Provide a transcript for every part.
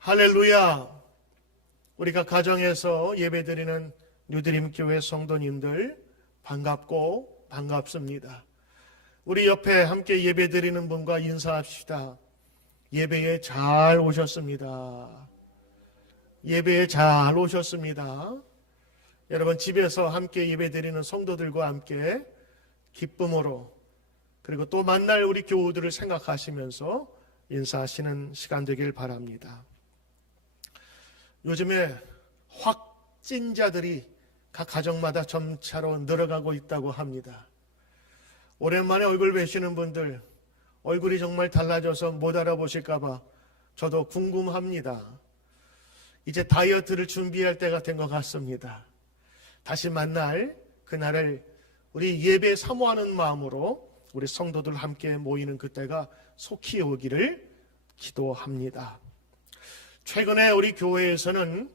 할렐루야! 우리가 가정에서 예배드리는 뉴드림교회 성도님들 반갑고 반갑습니다. 우리 옆에 함께 예배드리는 분과 인사합시다. 예배에 잘 오셨습니다. 예배에 잘 오셨습니다. 여러분 집에서 함께 예배드리는 성도들과 함께 기쁨으로 그리고 또 만날 우리 교우들을 생각하시면서 인사하시는 시간 되길 바랍니다. 요즘에 확진자들이 각 가정마다 점차로 늘어가고 있다고 합니다. 오랜만에 얼굴 뵈시는 분들 얼굴이 정말 달라져서 못 알아보실까봐 저도 궁금합니다. 이제 다이어트를 준비할 때가 된 것 같습니다. 다시 만날 그날을 우리 예배 사모하는 마음으로 우리 성도들 함께 모이는 그때가 속히 오기를 기도합니다. 최근에 우리 교회에서는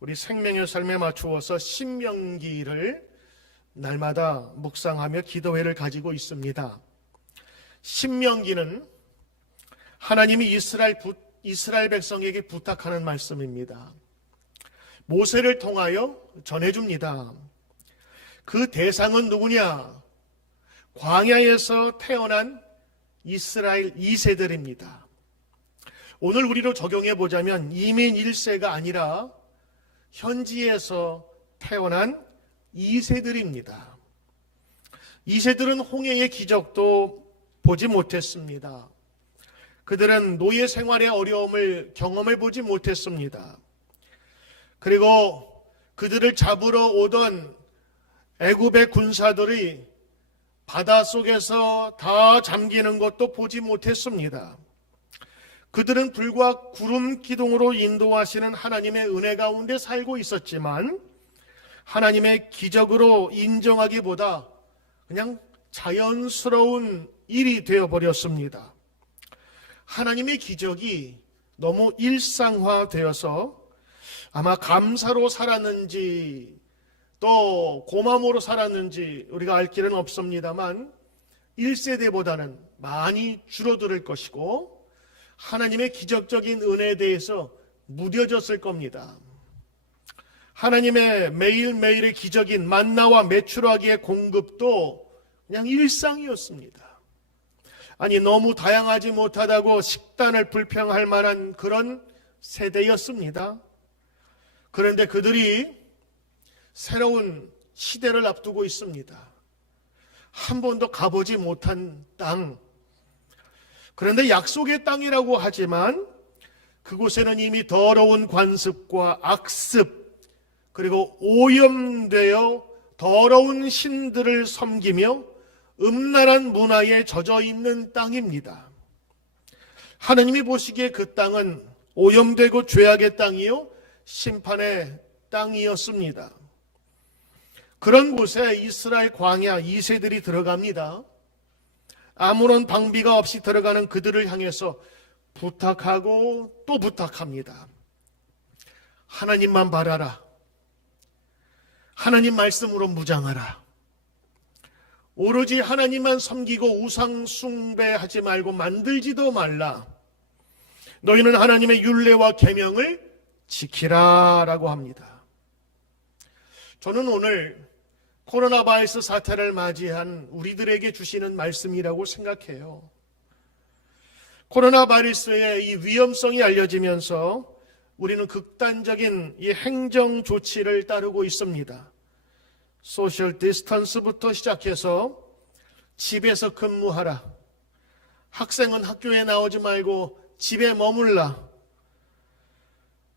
우리 생명의 삶에 맞추어서 신명기를 날마다 묵상하며 기도회를 가지고 있습니다. 신명기는 하나님이 이스라엘 백성에게 부탁하는 말씀입니다. 모세를 통하여 전해줍니다. 그 대상은 누구냐? 광야에서 태어난 이스라엘 2세들입니다. 오늘 우리로 적용해 보자면 이민 1세가 아니라 현지에서 태어난 2세들입니다. 2세들은 홍해의 기적도 보지 못했습니다. 그들은 노예 생활의 어려움을 경험해 보지 못했습니다. 그리고 그들을 잡으러 오던 애굽의 군사들이 바닷속에서 다 잠기는 것도 보지 못했습니다. 그들은 불과 구름 기둥으로 인도하시는 하나님의 은혜 가운데 살고 있었지만 하나님의 기적으로 인정하기보다 그냥 자연스러운 일이 되어버렸습니다. 하나님의 기적이 너무 일상화되어서 아마 감사로 살았는지 또 고마움으로 살았는지 우리가 알 길은 없습니다만 1세대보다는 많이 줄어들 것이고 하나님의 기적적인 은혜에 대해서 무뎌졌을 겁니다. 하나님의 매일매일의 기적인 만나와 메추라기의 공급도 그냥 일상이었습니다. 아니 너무 다양하지 못하다고 식단을 불평할 만한 그런 세대였습니다. 그런데 그들이 새로운 시대를 앞두고 있습니다. 한 번도 가보지 못한 땅. 그런데 약속의 땅이라고 하지만 그곳에는 이미 더러운 관습과 악습 그리고 오염되어 더러운 신들을 섬기며 음란한 문화에 젖어 있는 땅입니다. 하나님이 보시기에 그 땅은 오염되고 죄악의 땅이요 심판의 땅이었습니다. 그런 곳에 이스라엘 광야 2세들이 들어갑니다. 아무런 방비가 없이 들어가는 그들을 향해서 부탁하고 또 부탁합니다. 하나님만 바라라. 하나님 말씀으로 무장하라. 오로지 하나님만 섬기고 우상 숭배하지 말고 만들지도 말라. 너희는 하나님의 율례와 계명을 지키라라고 합니다. 저는 오늘 코로나 바이러스 사태를 맞이한 우리들에게 주시는 말씀이라고 생각해요. 코로나 바이러스의 이 위험성이 알려지면서 우리는 극단적인 이 행정 조치를 따르고 있습니다. 소셜 디스턴스부터 시작해서 집에서 근무하라. 학생은 학교에 나오지 말고 집에 머물라.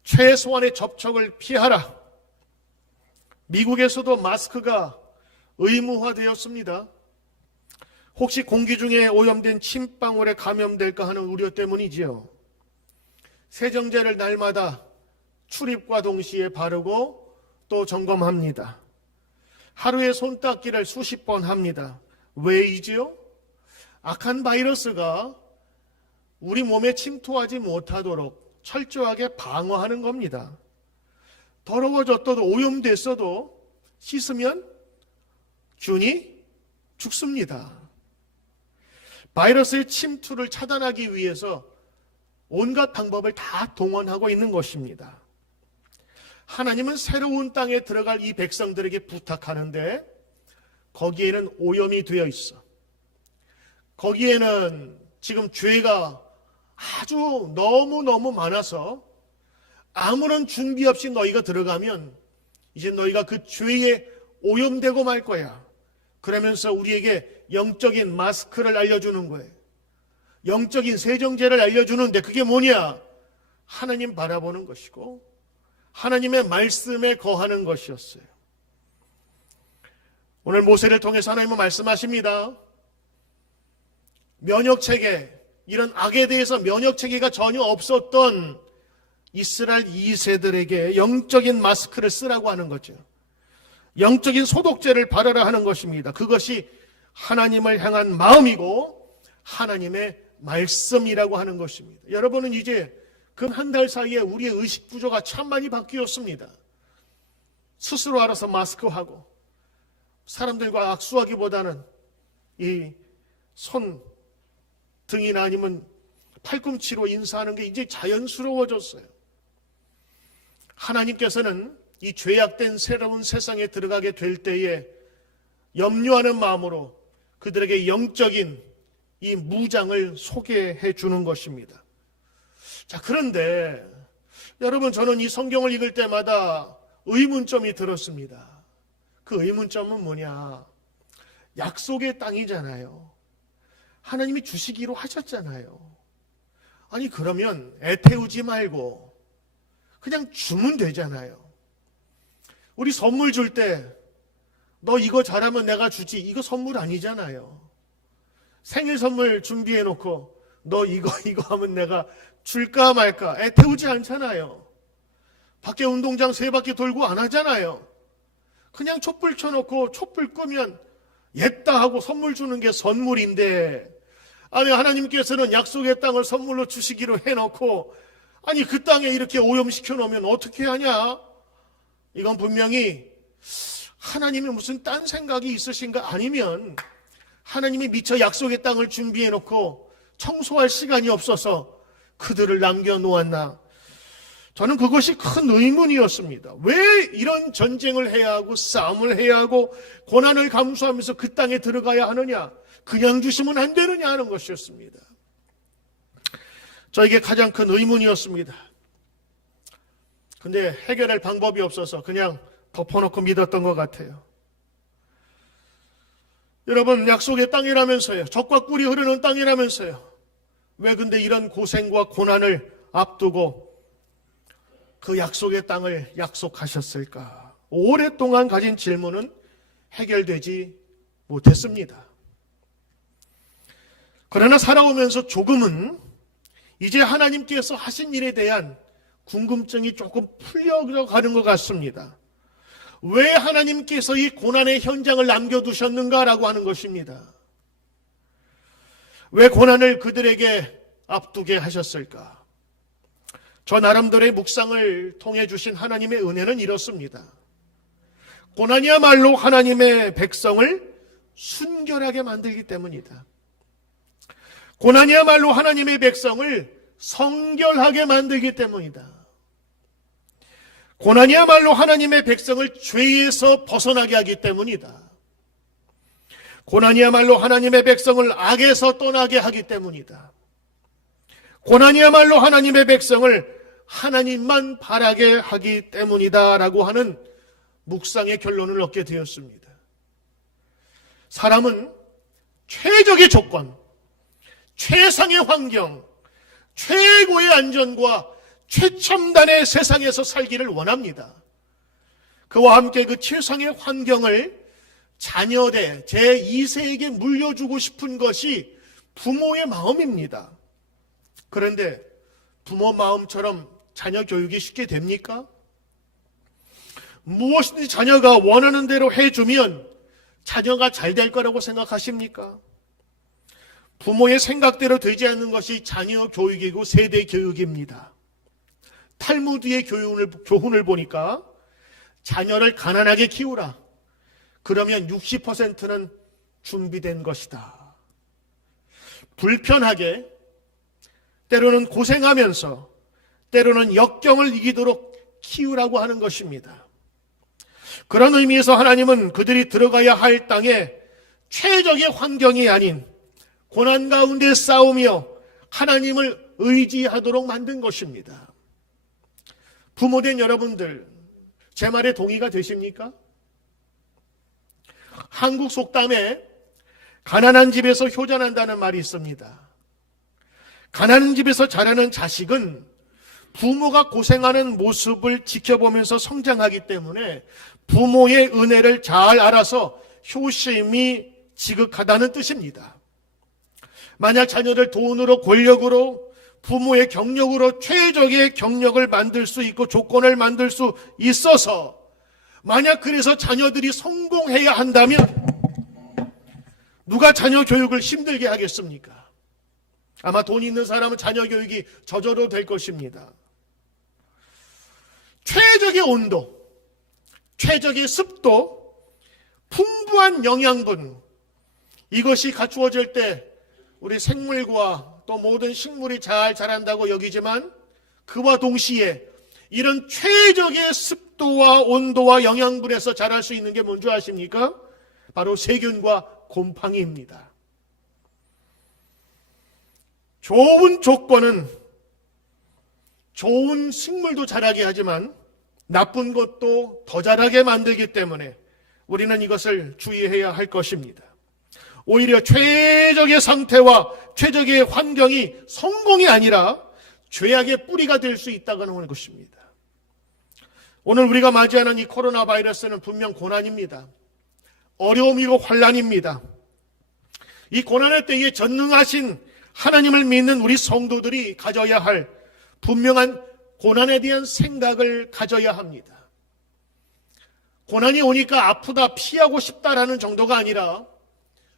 최소한의 접촉을 피하라. 미국에서도 마스크가 의무화되었습니다. 혹시 공기 중에 오염된 침방울에 감염될까 하는 우려 때문이지요. 세정제를 날마다 출입과 동시에 바르고 또 점검합니다. 하루에 손 닦기를 수십 번 합니다. 왜이지요? 악한 바이러스가 우리 몸에 침투하지 못하도록 철저하게 방어하는 겁니다. 더러워졌어도 오염됐어도 씻으면 균이 죽습니다. 바이러스의 침투를 차단하기 위해서 온갖 방법을 다 동원하고 있는 것입니다. 하나님은 새로운 땅에 들어갈 이 백성들에게 부탁하는데 거기에는 오염이 되어 있어. 거기에는 지금 죄가 아주 너무너무 많아서 아무런 준비 없이 너희가 들어가면 이제 너희가 그 죄에 오염되고 말 거야. 그러면서 우리에게 영적인 마스크를 알려주는 거예요. 영적인 세정제를 알려주는데 그게 뭐냐? 하나님 바라보는 것이고 하나님의 말씀에 거하는 것이었어요. 오늘 모세를 통해서 하나님은 말씀하십니다. 면역체계, 이런 악에 대해서 면역체계가 전혀 없었던 이스라엘 2세들에게 영적인 마스크를 쓰라고 하는 거죠. 영적인 소독제를 바르라 하는 것입니다. 그것이 하나님을 향한 마음이고 하나님의 말씀이라고 하는 것입니다. 여러분은 이제 그 한 달 사이에 우리의 의식 구조가 참 많이 바뀌었습니다. 스스로 알아서 마스크하고 사람들과 악수하기보다는 이 손 등이나 아니면 팔꿈치로 인사하는 게 이제 자연스러워졌어요. 하나님께서는 이 죄악된 새로운 세상에 들어가게 될 때에 염려하는 마음으로 그들에게 영적인 이 무장을 소개해 주는 것입니다. 자, 그런데 여러분, 저는 이 성경을 읽을 때마다 의문점이 들었습니다. 그 의문점은 뭐냐? 약속의 땅이잖아요. 하나님이 주시기로 하셨잖아요. 아니, 그러면 애태우지 말고 그냥 주면 되잖아요. 우리 선물 줄 때 너 이거 잘하면 내가 주지, 이거 선물 아니잖아요. 생일 선물 준비해 놓고 너 이거 하면 내가 줄까 말까, 애태우지 않잖아요. 밖에 운동장 3바퀴 돌고 안 하잖아요. 그냥 촛불 켜놓고 촛불 끄면 예따 하고 선물 주는 게 선물인데, 아니 하나님께서는 약속의 땅을 선물로 주시기로 해놓고 아니 그 땅에 이렇게 오염시켜 놓으면 어떻게 하냐? 이건 분명히 하나님이 무슨 딴 생각이 있으신가? 아니면 하나님이 미처 약속의 땅을 준비해 놓고 청소할 시간이 없어서 그들을 남겨놓았나? 저는 그것이 큰 의문이었습니다. 왜 이런 전쟁을 해야 하고 싸움을 해야 하고 고난을 감수하면서 그 땅에 들어가야 하느냐? 그냥 주시면 안 되느냐 하는 것이었습니다. 저에게 가장 큰 의문이었습니다. 근데 해결할 방법이 없어서 그냥 덮어놓고 믿었던 것 같아요. 여러분, 약속의 땅이라면서요. 젖과 꿀이 흐르는 땅이라면서요. 왜 근데 이런 고생과 고난을 앞두고 그 약속의 땅을 약속하셨을까? 오랫동안 가진 질문은 해결되지 못했습니다. 그러나 살아오면서 조금은 이제 하나님께서 하신 일에 대한 궁금증이 조금 풀려가는 것 같습니다. 왜 하나님께서 이 고난의 현장을 남겨두셨는가라고 하는 것입니다. 왜 고난을 그들에게 앞두게 하셨을까? 저 나름대로의 묵상을 통해 주신 하나님의 은혜는 이렇습니다. 고난이야말로 하나님의 백성을 순결하게 만들기 때문이다. 고난이야말로 하나님의 백성을 성결하게 만들기 때문이다. 고난이야말로 하나님의 백성을 죄에서 벗어나게 하기 때문이다. 고난이야말로 하나님의 백성을 악에서 떠나게 하기 때문이다. 고난이야말로 하나님의 백성을 하나님만 바라게 하기 때문이다 라고 하는 묵상의 결론을 얻게 되었습니다. 사람은 최적의 조건, 최상의 환경, 최고의 안전과 최첨단의 세상에서 살기를 원합니다. 그와 함께 그 최상의 환경을 자녀대 제2세에게 물려주고 싶은 것이 부모의 마음입니다. 그런데 부모 마음처럼 자녀 교육이 쉽게 됩니까? 무엇이든지 자녀가 원하는 대로 해주면 자녀가 잘 될 거라고 생각하십니까? 부모의 생각대로 되지 않는 것이 자녀 교육이고 세대 교육입니다. 탈무드의 교훈을 보니까 자녀를 가난하게 키우라. 그러면 때로는 고생하면서 때로는 역경을 이기도록 키우라고 하는 것입니다. 그런 의미에서 하나님은 그들이 들어가야 할 땅에 최적의 환경이 아닌 고난 가운데 싸우며 하나님을 의지하도록 만든 것입니다. 부모된 여러분들, 제 말에 동의가 되십니까? 한국 속담에 가난한 집에서 효자난다는 말이 있습니다. 가난한 집에서 자라는 자식은 부모가 고생하는 모습을 지켜보면서 성장하기 때문에 부모의 은혜를 잘 알아서 효심이 지극하다는 뜻입니다. 만약 자녀들 돈으로 권력으로 부모의 경력으로 최적의 경력을 만들 수 있고 조건을 만들 수 있어서 만약 그래서 자녀들이 성공해야 한다면 누가 자녀 교육을 힘들게 하겠습니까? 아마 돈 있는 사람은 자녀 교육이 저절로 될 것입니다. 최적의 온도, 최적의 습도, 풍부한 영양분, 이것이 갖추어질 때 우리 생물과 또 모든 식물이 잘 자란다고 여기지만 그와 동시에 이런 최적의 습도와 온도와 영양분에서 자랄 수 있는 게 뭔지 아십니까? 바로 세균과 곰팡이입니다. 좋은 조건은 좋은 식물도 자라게 하지만 나쁜 것도 더 자라게 만들기 때문에 우리는 이것을 주의해야 할 것입니다. 오히려 최적의 상태와 최적의 환경이 성공이 아니라 죄악의 뿌리가 될 수 있다고 하는 것입니다. 오늘 우리가 맞이하는 이 코로나 바이러스는 분명 고난입니다. 어려움이고 환난입니다. 이 고난의 때에 전능하신 하나님을 믿는 우리 성도들이 가져야 할 분명한 고난에 대한 생각을 가져야 합니다. 고난이 오니까 아프다, 피하고 싶다라는 정도가 아니라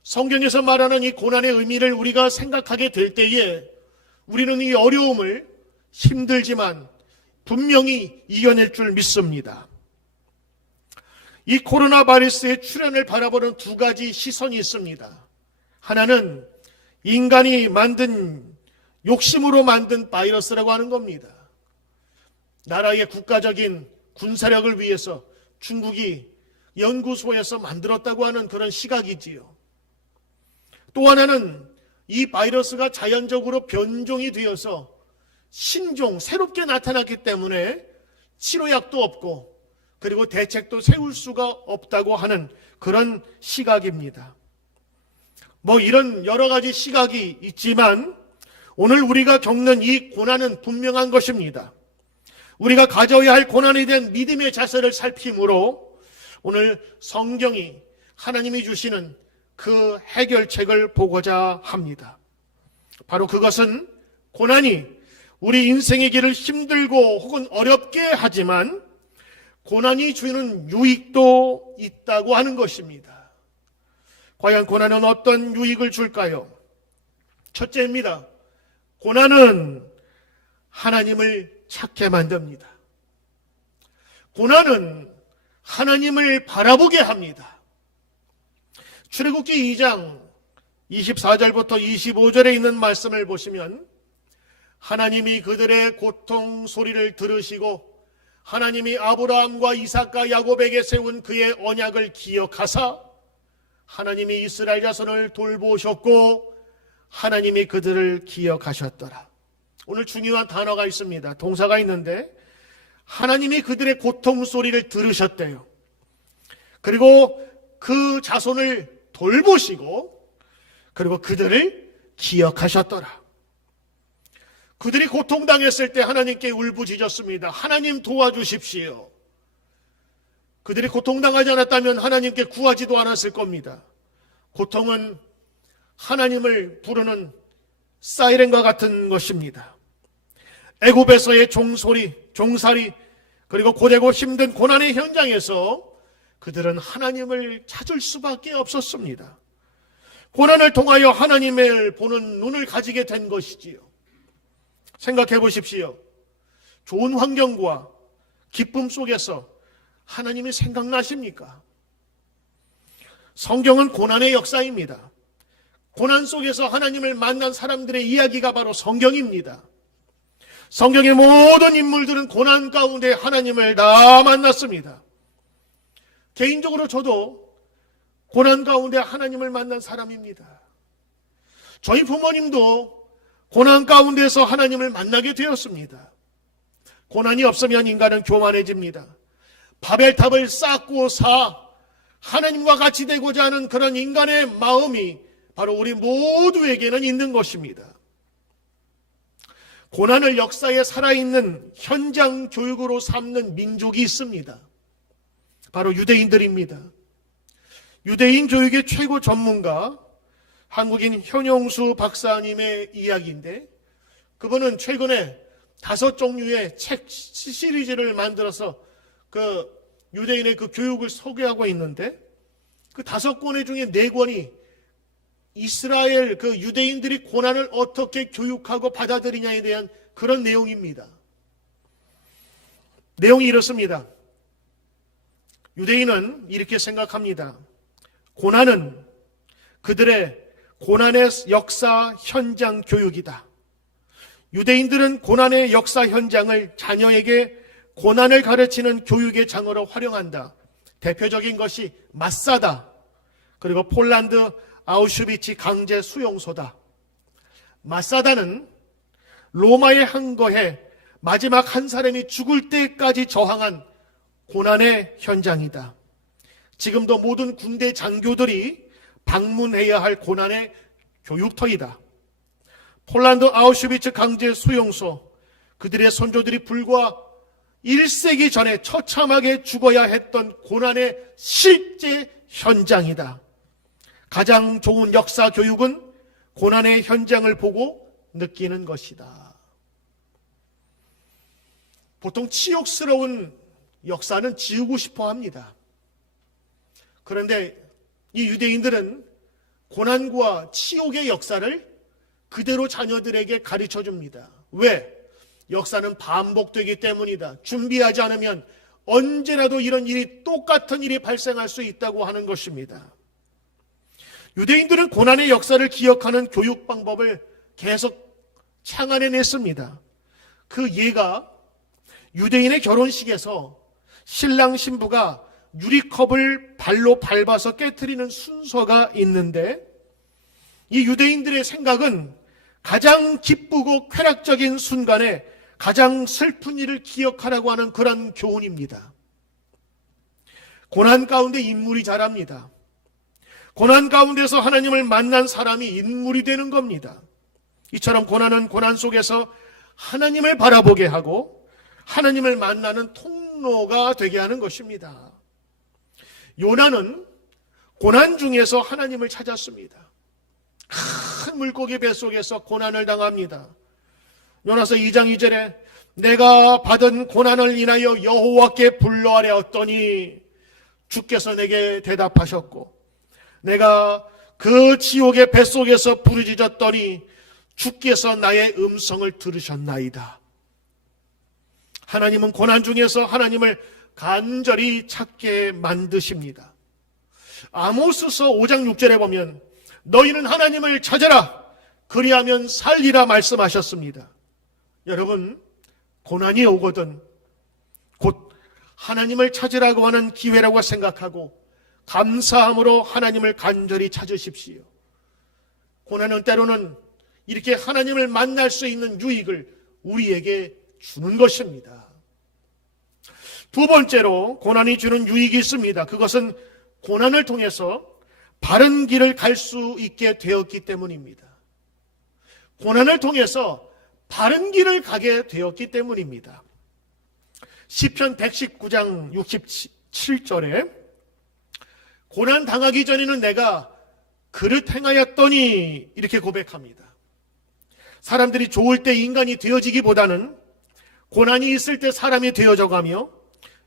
성경에서 말하는 이 고난의 의미를 우리가 생각하게 될 때에 우리는 이 어려움을 힘들지만 분명히 이겨낼 줄 믿습니다. 이 코로나 바이러스의 출현을 바라보는 두 가지 시선이 있습니다. 하나는 인간이 만든 욕심으로 만든 바이러스라고 하는 겁니다. 나라의 국가적인 군사력을 위해서 중국이 연구소에서 만들었다고 하는 그런 시각이지요. 또 하나는 이 바이러스가 자연적으로 변종이 되어서 신종, 새롭게 나타났기 때문에 치료약도 없고 그리고 대책도 세울 수가 없다고 하는 그런 시각입니다. 이런 여러 가지 시각이 있지만 오늘 우리가 겪는 이 고난은 분명한 것입니다. 우리가 가져야 할 고난에 대한 믿음의 자세를 살피므로 오늘 성경이 하나님이 주시는 그 해결책을 보고자 합니다. 바로 그것은 고난이 우리 인생의 길을 힘들고 혹은 어렵게 하지만 고난이 주는 유익도 있다고 하는 것입니다. 과연 고난은 어떤 유익을 줄까요? 첫째입니다. 고난은 하나님을 찾게 만듭니다. 고난은 하나님을 바라보게 합니다. 출애굽기 2장 24절부터 25절에 있는 말씀을 보시면 하나님이 그들의 고통 소리를 들으시고 하나님이 아브라함과 이삭과 야곱에게 세운 그의 언약을 기억하사 하나님이 이스라엘 자손을 돌보셨고 하나님이 그들을 기억하셨더라. 오늘 중요한 단어가 있습니다. 동사가 있는데 하나님이 그들의 고통 소리를 들으셨대요. 그리고 그 자손을 돌보시고 그리고 그들을 기억하셨더라. 그들이 고통당했을 때 하나님께 울부짖었습니다. 하나님 도와주십시오. 그들이 고통당하지 않았다면 하나님께 구하지도 않았을 겁니다. 고통은 하나님을 부르는 사이렌과 같은 것입니다. 애굽에서의 종소리, 종살이 그리고 고되고 힘든 고난의 현장에서 그들은 하나님을 찾을 수밖에 없었습니다. 고난을 통하여 하나님을 보는 눈을 가지게 된 것이지요. 생각해 보십시오. 좋은 환경과 기쁨 속에서 하나님이 생각나십니까? 성경은 고난의 역사입니다. 고난 속에서 하나님을 만난 사람들의 이야기가 바로 성경입니다. 성경의 모든 인물들은 고난 가운데 하나님을 다 만났습니다. 개인적으로 저도 고난 가운데 하나님을 만난 사람입니다. 저희 부모님도 고난 가운데서 하나님을 만나게 되었습니다. 고난이 없으면 인간은 교만해집니다. 바벨탑을 쌓고 하나님과 같이 되고자 하는 그런 인간의 마음이 바로 우리 모두에게는 있는 것입니다. 고난을 역사에 살아있는 현장 교육으로 삼는 민족이 있습니다. 바로 유대인들입니다. 유대인 교육의 최고 전문가 한국인 현용수 박사님의 이야기인데, 그분은 최근에 5종류의 책 시리즈를 만들어서 그 유대인의 그 교육을 소개하고 있는데, 그 5권 중에 4권이 이스라엘 그 유대인들이 고난을 어떻게 교육하고 받아들이냐에 대한 그런 내용입니다. 내용이 이렇습니다. 유대인은 이렇게 생각합니다. 고난은 그들의 고난의 역사 현장 교육이다. 유대인들은 고난의 역사 현장을 자녀에게 고난을 가르치는 교육의 장으로 활용한다. 대표적인 것이 마사다, 그리고 폴란드 아우슈비츠 강제 수용소다. 마사다는 로마의 항거에 마지막 한 사람이 죽을 때까지 저항한 고난의 현장이다. 지금도 모든 군대 장교들이 방문해야 할 고난의 교육터이다. 폴란드 아우슈비츠 강제 수용소, 그들의 선조들이 불과 1세기 전에 처참하게 죽어야 했던 고난의 실제 현장이다. 가장 좋은 역사 교육은 고난의 현장을 보고 느끼는 것이다. 보통 치욕스러운 역사는 지우고 싶어 합니다. 그런데 이 유대인들은 고난과 치욕의 역사를 그대로 자녀들에게 가르쳐 줍니다. 왜? 역사는 반복되기 때문이다. 준비하지 않으면 언제라도 이런 일이, 똑같은 일이 발생할 수 있다고 하는 것입니다. 유대인들은 고난의 역사를 기억하는 교육 방법을 계속 창안해냈습니다. 그 예가 유대인의 결혼식에서 신랑 신부가 유리컵을 발로 밟아서 깨트리는 순서가 있는데, 이 유대인들의 생각은 가장 기쁘고 쾌락적인 순간에 가장 슬픈 일을 기억하라고 하는 그런 교훈입니다. 고난 가운데 인물이 자랍니다. 고난 가운데서 하나님을 만난 사람이 인물이 되는 겁니다. 이처럼 고난은 고난 속에서 하나님을 바라보게 하고 하나님을 만나는 통로가 되게 하는 것입니다. 요나는 고난 중에서 하나님을 찾았습니다. 큰 물고기 뱃속에서 고난을 당합니다. 요나서 2장 2절에 내가 받은 고난을 인하여 여호와께 불러아뢰었더니 주께서 내게 대답하셨고, 내가 그 지옥의 뱃속에서 부르짖었더니 주께서 나의 음성을 들으셨나이다. 하나님은 고난 중에서 하나님을 간절히 찾게 만드십니다. 아모스서 5장 6절에 보면 너희는 하나님을 찾아라, 그리하면 살리라 말씀하셨습니다. 여러분, 고난이 오거든 곧 하나님을 찾으라고 하는 기회라고 생각하고 감사함으로 하나님을 간절히 찾으십시오. 고난은 때로는 이렇게 하나님을 만날 수 있는 유익을 우리에게 주는 것입니다. 두 번째로 고난이 주는 유익이 있습니다. 그것은 고난을 통해서 바른 길을 갈 수 있게 되었기 때문입니다. 고난을 통해서 바른 길을 가게 되었기 때문입니다. 시편 119장 67절에 고난 당하기 전에는 내가 그를 행하였더니 이렇게 고백합니다. 사람들이 좋을 때 인간이 되어지기보다는 고난이 있을 때 사람이 되어져 가며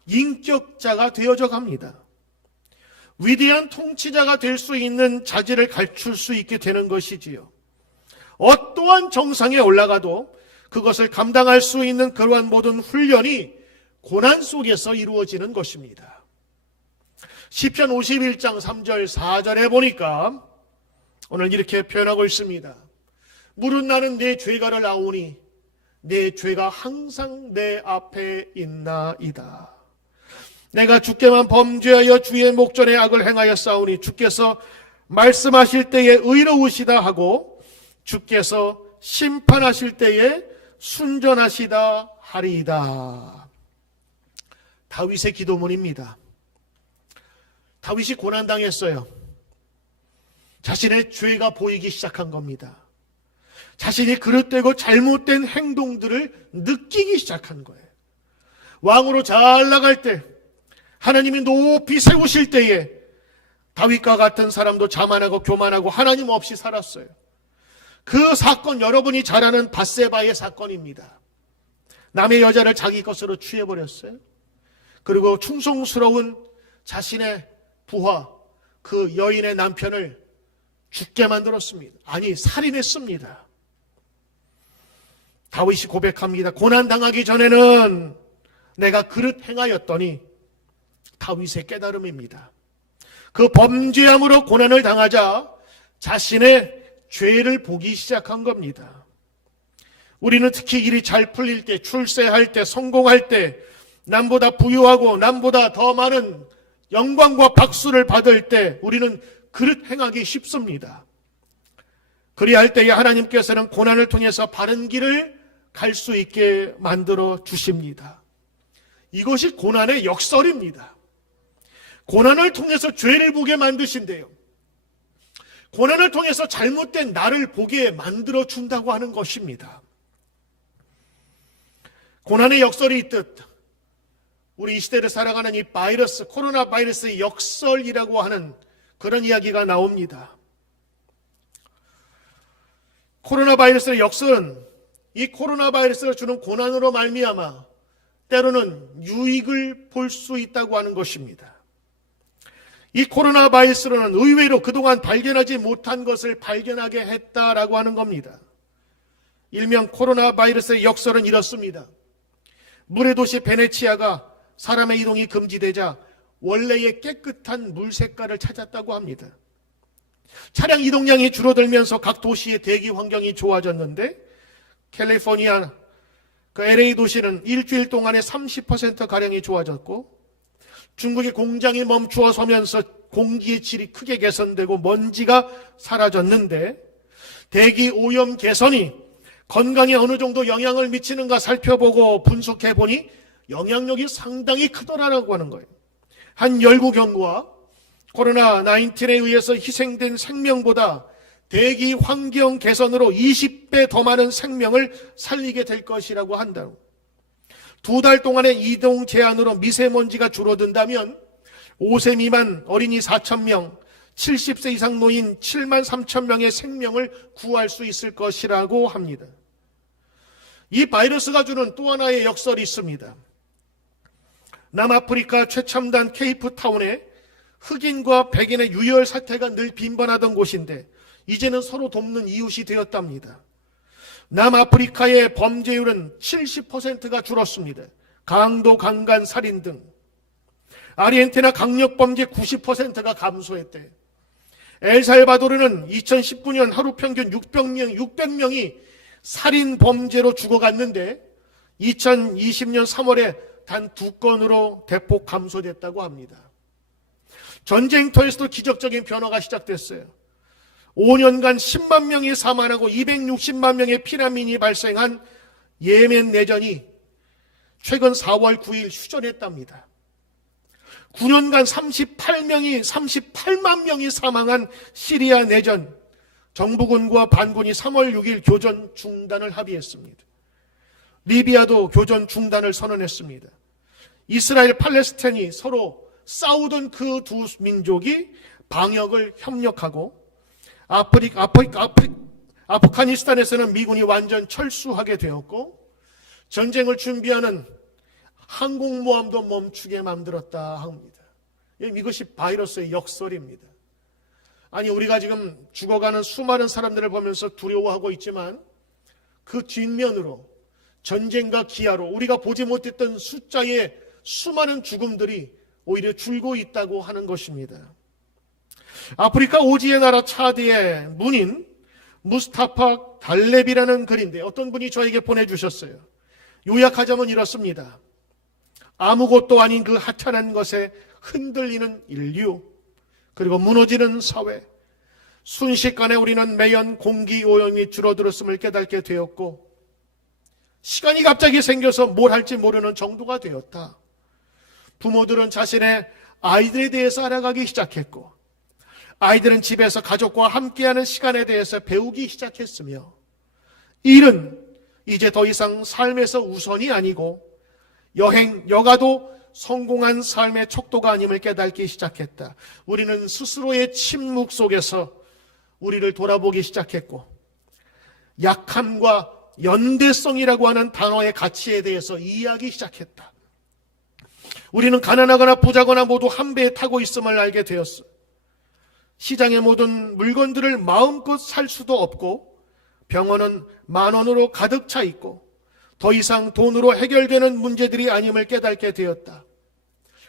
인격자가 되어져 갑니다. 위대한 통치자가 될 수 있는 자질을 갖출 수 있게 되는 것이지요. 어떠한 정상에 올라가도 그것을 감당할 수 있는 그러한 모든 훈련이 고난 속에서 이루어지는 것입니다. 시편 51장 3절 4절에 보니까 오늘 이렇게 표현하고 있습니다. 물은 나는 내 죄가를 아오니 내 죄가 항상 내 앞에 있나이다. 내가 주께만 범죄하여 주의 목전에 악을 행하여 싸우니 주께서 말씀하실 때에 의로우시다 하고 주께서 심판하실 때에 순전하시다 하리이다. 다윗의 기도문입니다. 다윗이 고난당했어요. 자신의 죄가 보이기 시작한 겁니다. 자신이 그릇되고 잘못된 행동들을 느끼기 시작한 거예요. 왕으로 잘 나갈 때, 하나님이 높이 세우실 때에 다윗과 같은 사람도 자만하고 교만하고 하나님 없이 살았어요. 그 사건, 여러분이 잘 아는 밧세바의 사건입니다. 남의 여자를 자기 것으로 취해버렸어요. 그리고 충성스러운 자신의 부하, 그 여인의 남편을 죽게 만들었습니다. 아니, 살인했습니다. 다윗이 고백합니다. 고난당하기 전에는 내가 그릇 행하였더니, 다윗의 깨달음입니다. 그 범죄함으로 고난을 당하자 자신의 죄를 보기 시작한 겁니다. 우리는 특히 일이 잘 풀릴 때, 출세할 때, 성공할 때, 남보다 부유하고 남보다 더 많은 영광과 박수를 받을 때 우리는 그릇 행하기 쉽습니다. 그리할 때에 하나님께서는 고난을 통해서 바른 길을 갈 수 있게 만들어 주십니다. 이것이 고난의 역설입니다. 고난을 통해서 죄를 보게 만드신대요. 고난을 통해서 잘못된 나를 보게 만들어 준다고 하는 것입니다. 고난의 역설이 있듯 우리 이 시대를 살아가는 이 바이러스, 코로나 바이러스의 역설이라고 하는 그런 이야기가 나옵니다. 코로나 바이러스의 역설은 이 코로나 바이러스가 주는 고난으로 말미암아 때로는 유익을 볼 수 있다고 하는 것입니다. 이 코로나 바이러스로는 의외로 그동안 발견하지 못한 것을 발견하게 했다라고 하는 겁니다. 일명 코로나 바이러스의 역설은 이렇습니다. 물의 도시 베네치아가 사람의 이동이 금지되자 원래의 깨끗한 물 색깔을 찾았다고 합니다. 차량 이동량이 줄어들면서 각 도시의 대기 환경이 좋아졌는데 캘리포니아, 그 LA 도시는 일주일 동안에 30%가량이 좋아졌고 중국의 공장이 멈추어 서면서 공기의 질이 크게 개선되고 먼지가 사라졌는데 대기 오염 개선이 건강에 어느 정도 영향을 미치는가 살펴보고 분석해보니 영향력이 상당히 크더라라고 하는 거예요. 한 열구 연구와 코로나19에 의해서 희생된 생명보다 대기 환경 개선으로 20배 더 많은 생명을 살리게 될 것이라고 한다고. 2달 동안의 이동 제한으로 미세먼지가 줄어든다면 5세 미만 어린이 4,000명, 70세 이상 노인 7만 3천 명의 생명을 구할 수 있을 것이라고 합니다. 이 바이러스가 주는 또 하나의 역설이 있습니다. 남아프리카 최첨단 케이프타운에 흑인과 백인의 유혈 사태가 늘 빈번하던 곳인데 이제는 서로 돕는 이웃이 되었답니다. 남아프리카의 범죄율은 70%가 줄었습니다. 강도, 강간, 살인 등. 아르헨티나 강력범죄 90%가 감소했대. 엘살바도르는 2019년 하루 평균 600명이 살인 범죄로 죽어갔는데 2020년 3월에 단 2건으로 대폭 감소됐다고 합니다. 전쟁터에서도 기적적인 변화가 시작됐어요. 5년간 10만 명이 사망하고 260만 명의 피난민이 발생한 예멘 내전이 최근 4월 9일 휴전했답니다. 9년간 38만 명이 사망한 시리아 내전, 정부군과 반군이 3월 6일 교전 중단을 합의했습니다. 리비아도 교전 중단을 선언했습니다. 이스라엘, 팔레스타인이 서로 싸우던 그 두 민족이 방역을 협력하고 아프가니스탄에서는 미군이 완전 철수하게 되었고 전쟁을 준비하는 항공모함도 멈추게 만들었다 합니다. 이것이 바이러스의 역설입니다. 아니, 우리가 지금 죽어가는 수많은 사람들을 보면서 두려워하고 있지만 그 뒷면으로 전쟁과 기아로 우리가 보지 못했던 숫자의 수많은 죽음들이 오히려 줄고 있다고 하는 것입니다. 아프리카 오지의 나라 차드의 문인 무스타파 달렙이라는 글인데 어떤 분이 저에게 보내주셨어요. 요약하자면 이렇습니다. 아무것도 아닌 그 하찮은 것에 흔들리는 인류, 그리고 무너지는 사회, 순식간에 우리는 매연 공기 오염이 줄어들었음을 깨닫게 되었고, 시간이 갑자기 생겨서 뭘 할지 모르는 정도가 되었다. 부모들은 자신의 아이들에 대해서 알아가기 시작했고, 아이들은 집에서 가족과 함께하는 시간에 대해서 배우기 시작했으며, 일은 이제 더 이상 삶에서 우선이 아니고 여행, 여가도 성공한 삶의 척도가 아님을 깨닫기 시작했다. 우리는 스스로의 침묵 속에서 우리를 돌아보기 시작했고, 약함과 연대성이라고 하는 단어의 가치에 대해서 이해하기 시작했다. 우리는 가난하거나 부자거나 모두 한 배에 타고 있음을 알게 되었어. 시장의 모든 물건들을 마음껏 살 수도 없고, 병원은 10,000원으로 가득 차 있고, 더 이상 돈으로 해결되는 문제들이 아님을 깨닫게 되었다.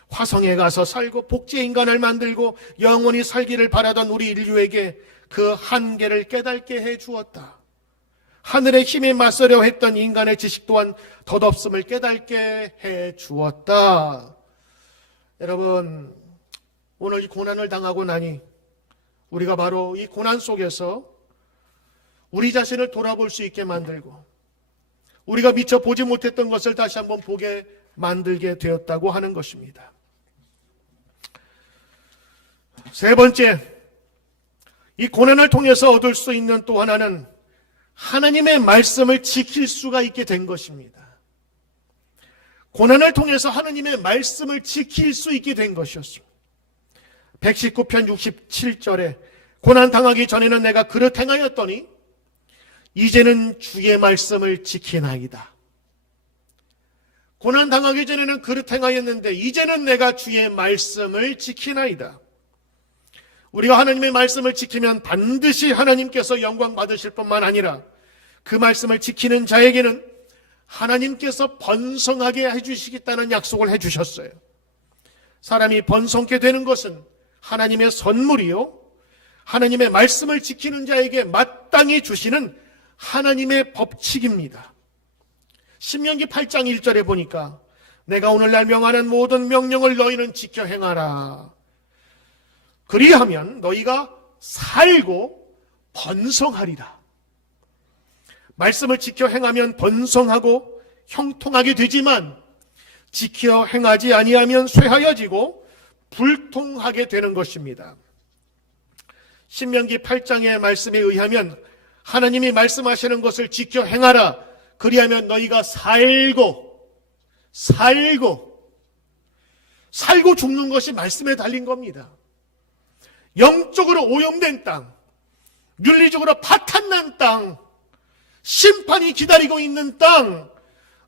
화성에 가서 살고 복제 인간을 만들고 영원히 살기를 바라던 우리 인류에게 그 한계를 깨닫게 해 주었다. 하늘의 힘에 맞서려 했던 인간의 지식 또한 덧없음을 깨닫게 해 주었다. 여러분, 오늘 이 고난을 당하고 나니 우리가 바로 이 고난 속에서 우리 자신을 돌아볼 수 있게 만들고, 우리가 미처 보지 못했던 것을 다시 한번 보게 만들게 되었다고 하는 것입니다. 세 번째, 이 고난을 통해서 얻을 수 있는 또 하나는 하나님의 말씀을 지킬 수가 있게 된 것입니다. 고난을 통해서 하나님의 말씀을 지킬 수 있게 된 것이었습니다. 119편 67절에 고난 당하기 전에는 내가 그릇 행하였더니 이제는 주의 말씀을 지키나이다. 고난 당하기 전에는 그릇 행하였는데 이제는 내가 주의 말씀을 지키나이다. 우리가 하나님의 말씀을 지키면 반드시 하나님께서 영광 받으실 뿐만 아니라 그 말씀을 지키는 자에게는 하나님께서 번성하게 해주시겠다는 약속을 해주셨어요. 사람이 번성케 되는 것은 하나님의 선물이요, 하나님의 말씀을 지키는 자에게 마땅히 주시는 하나님의 법칙입니다. 신명기 8장 1절에 보니까 내가 오늘날 명하는 모든 명령을 너희는 지켜 행하라. 그리하면 너희가 살고 번성하리라. 말씀을 지켜 행하면 번성하고 형통하게 되지만 지켜 행하지 아니하면 쇠하여지고 불통하게 되는 것입니다. 신명기 8장의 말씀에 의하면 하나님이 말씀하시는 것을 지켜 행하라. 그리하면 너희가 살고 죽는 것이 말씀에 달린 겁니다. 영적으로 오염된 땅, 윤리적으로 파탄난 땅, 심판이 기다리고 있는 땅,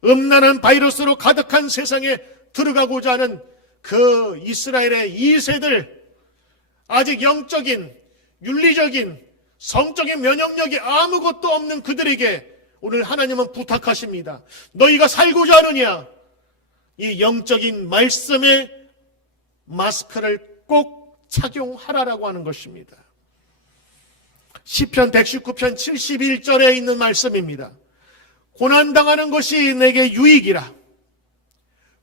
음란한 바이러스로 가득한 세상에 들어가고자 하는 그 이스라엘의 2세들, 아직 영적인, 윤리적인, 성적인 면역력이 아무것도 없는 그들에게 오늘 하나님은 부탁하십니다. 너희가 살고자 하느냐? 이 영적인 말씀의 마스크를 꼭 착용하라라고 하는 것입니다. 시편 119편 71절에 있는 말씀입니다. 고난당하는 것이 내게 유익이라.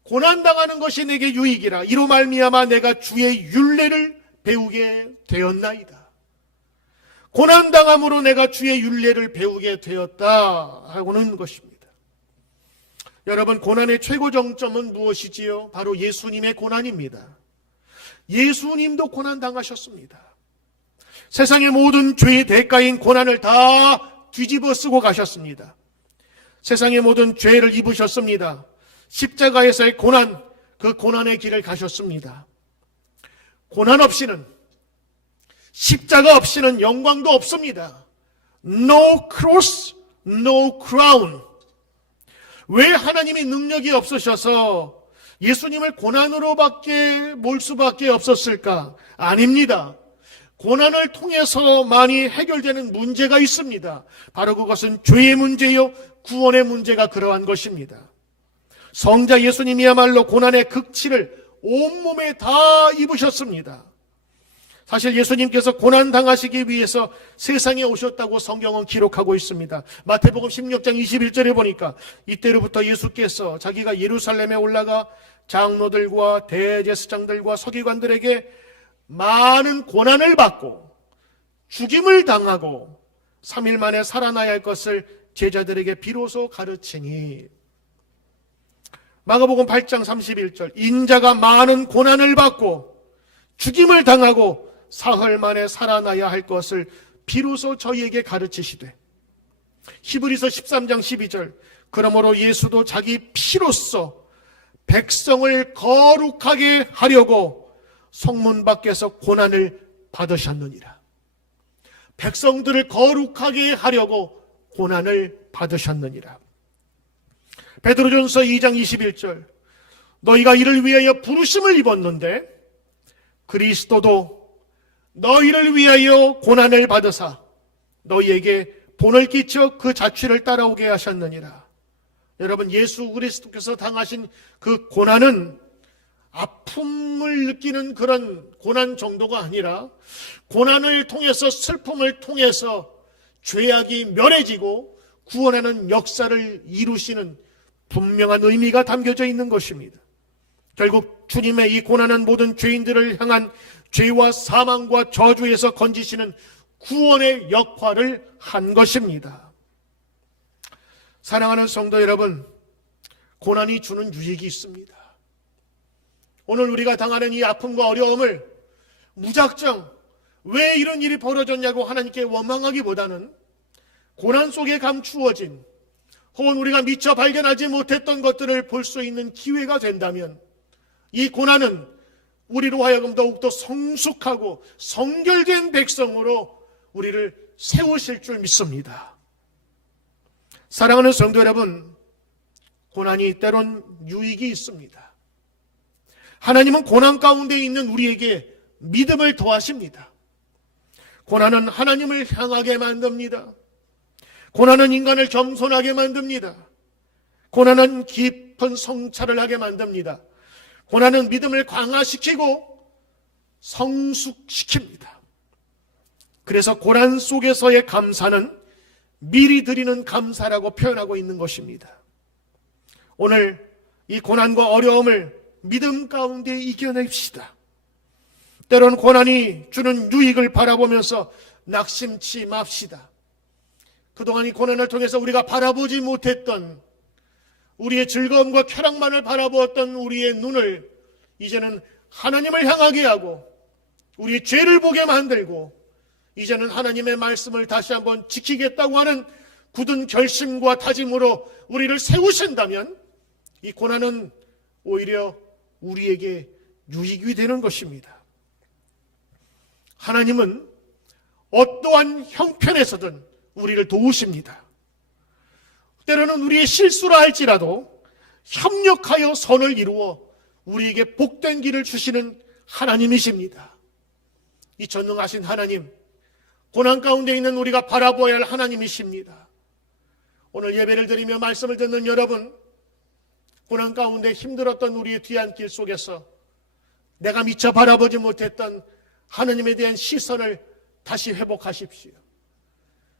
고난당하는 것이 내게 유익이라. 이로 말미암아 내가 주의 율례를 배우게 되었나이다. 고난당함으로 내가 주의 율례를 배우게 되었다 하고는 것입니다. 여러분, 고난의 최고 정점은 무엇이지요? 바로 예수님의 고난입니다. 예수님도 고난당하셨습니다. 세상의 모든 죄의 대가인 고난을 다 뒤집어 쓰고 가셨습니다. 세상의 모든 죄를 입으셨습니다. 십자가에서의 고난, 그 고난의 길을 가셨습니다. 고난 없이는, 십자가 없이는 영광도 없습니다. No cross, no crown. 왜 하나님이 능력이 없으셔서 예수님을 고난으로밖에 몰 수밖에 없었을까? 아닙니다. 고난을 통해서만이 해결되는 문제가 있습니다. 바로 그것은 죄의 문제요, 구원의 문제가 그러한 것입니다. 성자 예수님이야말로 고난의 극치를 온몸에 다 입으셨습니다. 사실 예수님께서 고난 당하시기 위해서 세상에 오셨다고 성경은 기록하고 있습니다. 마태복음 16장 21절에 보니까 이때로부터 예수께서 자기가 예루살렘에 올라가 장로들과 대제사장들과 서기관들에게 많은 고난을 받고 죽임을 당하고 3일 만에 살아나야 할 것을 제자들에게 비로소 가르치니, 마가복음 8장 31절, 인자가 많은 고난을 받고 죽임을 당하고 사흘 만에 살아나야 할 것을 비로소 저희에게 가르치시되, 히브리서 13장 12절, 그러므로 예수도 자기 피로써 백성을 거룩하게 하려고 성문 밖에서 고난을 받으셨느니라. 백성들을 거룩하게 하려고 고난을 받으셨느니라. 베드로전서 2장 21절, 너희가 이를 위하여 부르심을 입었는데 그리스도도 너희를 위하여 고난을 받으사 너희에게 본을 끼쳐 그 자취를 따라오게 하셨느니라. 여러분, 예수 그리스도께서 당하신 그 고난은 아픔을 느끼는 그런 고난 정도가 아니라 고난을 통해서, 슬픔을 통해서 죄악이 멸해지고 구원하는 역사를 이루시는 분명한 의미가 담겨져 있는 것입니다. 결국 주님의 이 고난은 모든 죄인들을 향한 죄와 사망과 저주에서 건지시는 구원의 역할을 한 것입니다. 사랑하는 성도 여러분, 고난이 주는 유익이 있습니다. 오늘 우리가 당하는 이 아픔과 어려움을 무작정 왜 이런 일이 벌어졌냐고 하나님께 원망하기보다는 고난 속에 감추어진, 혹은 우리가 미처 발견하지 못했던 것들을 볼 수 있는 기회가 된다면 이 고난은 우리로 하여금 더욱더 성숙하고 성결된 백성으로 우리를 세우실 줄 믿습니다. 사랑하는 성도 여러분, 고난이 때론 유익이 있습니다. 하나님은 고난 가운데 있는 우리에게 믿음을 더하십니다. 고난은 하나님을 향하게 만듭니다. 고난은 인간을 겸손하게 만듭니다. 고난은 깊은 성찰을 하게 만듭니다. 고난은 믿음을 강화시키고 성숙시킵니다. 그래서 고난 속에서의 감사는 미리 드리는 감사라고 표현하고 있는 것입니다. 오늘 이 고난과 어려움을 믿음 가운데 이겨냅시다. 때론 고난이 주는 유익을 바라보면서 낙심치 맙시다. 그동안 이 고난을 통해서 우리가 바라보지 못했던 우리의 즐거움과 쾌락만을 바라보았던 우리의 눈을 이제는 하나님을 향하게 하고 우리의 죄를 보게 만들고 이제는 하나님의 말씀을 다시 한번 지키겠다고 하는 굳은 결심과 다짐으로 우리를 세우신다면 이 고난은 오히려 우리에게 유익이 되는 것입니다. 하나님은 어떠한 형편에서든 우리를 도우십니다. 때로는 우리의 실수라 할지라도 협력하여 선을 이루어 우리에게 복된 길을 주시는 하나님이십니다. 이 전능하신 하나님, 고난 가운데 있는 우리가 바라보아야 할 하나님이십니다. 오늘 예배를 드리며 말씀을 듣는 여러분, 고난 가운데 힘들었던 우리의 뒤안길 속에서 내가 미처 바라보지 못했던 하나님에 대한 시선을 다시 회복하십시오.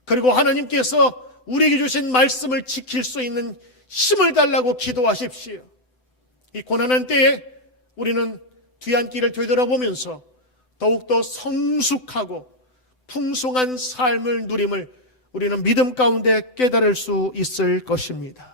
그리고 하나님께서 우리에게 주신 말씀을 지킬 수 있는 힘을 달라고 기도하십시오. 이 고난한 때에 우리는 뒤안길을 되돌아보면서 더욱더 성숙하고 풍성한 삶을 누림을 우리는 믿음 가운데 깨달을 수 있을 것입니다.